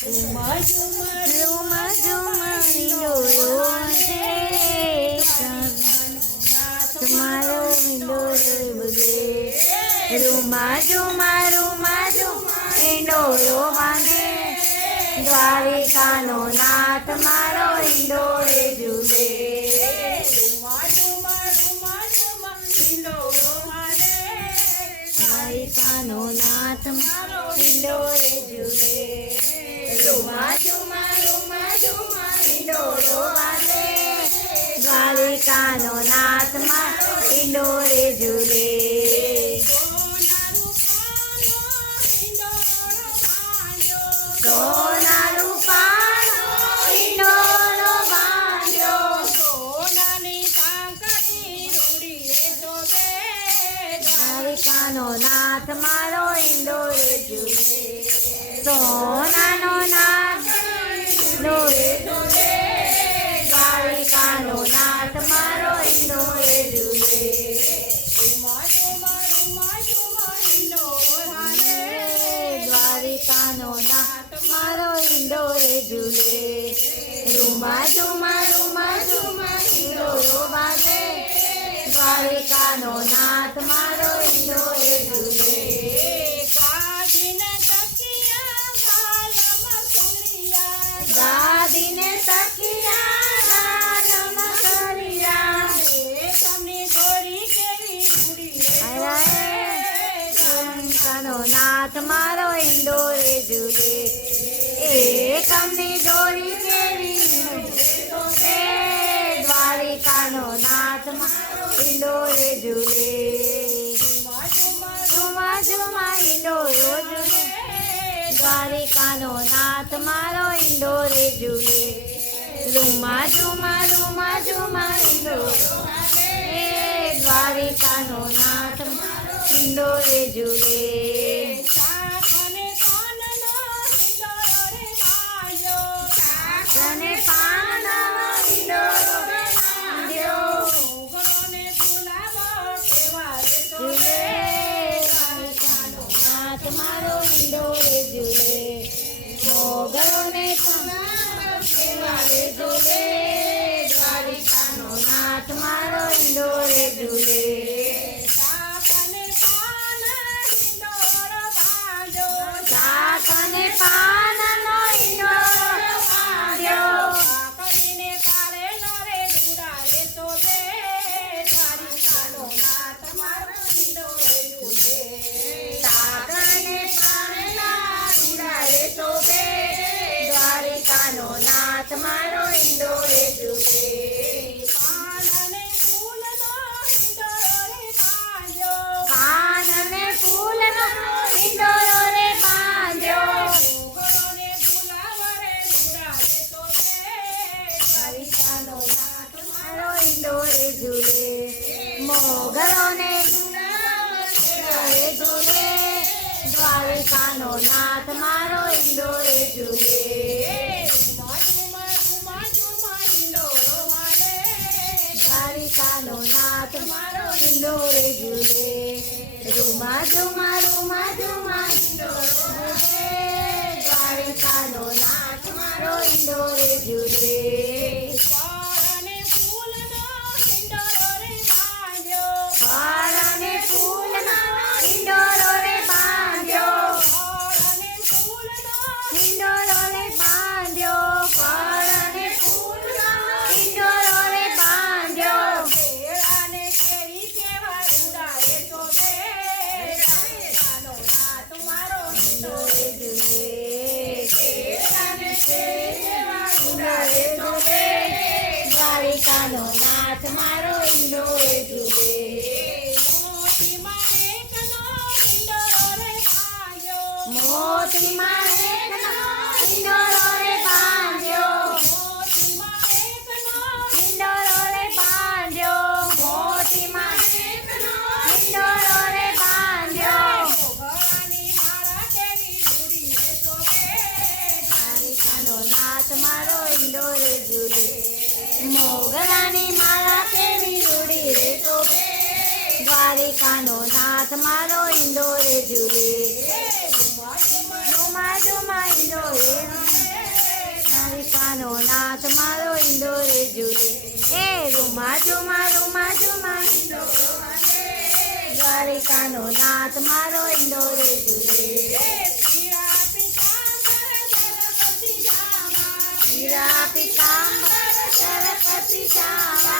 રૂમા તમારો હિંડોરો બોલે રૂમા ઝુમા રૂમા ઝુમા હિંડોરો દ્વારિકાનો નાથ મારો ઝૂલે વાગે દ્વારિકાનો નાથ મારો હિંડોળે ઝૂલે રૂમા ઝુમા રૂમા ઝુમા હિંડોળો વાગે. દ્વારિકાનો નાથ મારો હિંડોળે ઝૂલે. સોના રૂપાનો દ્વારિકાનો નાથ મારો હિંડોળે જુએ. સોનાનો નાથ હિંડોળે ઝૂલે દ્વારિકાનો નાથ મારો ઇન્દોરે હાલે દ્વારિકાનો નાથ મારો ઇન્દોરે ઝૂલે રૂમા ઝુમા રૂમા ઝુમા હિંડોળો બાંધે દ્વારિકાનો નાથ મારો હિંડોળે ઝૂલે ગાજીને તકિયા ગાલમાં સુરિયા દાદીને તકિયા ગાલમ કરિયા એ તમને દોરી કેવી રૂડી રે હાય નાથ મારો હિંડોળે ઝૂલે એ કમની દોરી કેવી હિંડોળે ઝૂલે ઝુમા ઝુમા હિંડોળો ઝૂલે દ્વારિકાનો નાથ મારો હિંડોળે ઝૂલે. રૂમા ઝુમા રૂમા ઝુમા હિંડોળો દ્વારિકાનો નાથ હિંડોળે ઝૂલે નાથ મારો મોગરોને ઝૂલે દ્વારિકાનો નાથ મારો હિંડોળે ઝૂલે દ્વારિકાનો નાથ મારો હિંડોળે ઝૂલે રૂમા ઝુમા રૂમા ઝુમા ઝૂલે દ્વારિકાનો નાથ મારો હિંડોળે ઝૂલે દ્વારિકાનો નાથ મારો હિંડોળો રે બાંધ્યો મોતીમાં મોગરાની માળા તેની રૂડી રે તો દ્વારિકાનો નાથ મારો ઝૂલે. ઝુમા ઝુમા ઝુમા દ્વારિકાનો નાથ મારો ઇન્દોરે ઝૂલે. એ રૂમા જુમા રૂમા. ઝુમા દ્વારિકાનો નાથ મારો ઇન્દોરે ઝૂલે. પીળા சரஸ்வதி சாவா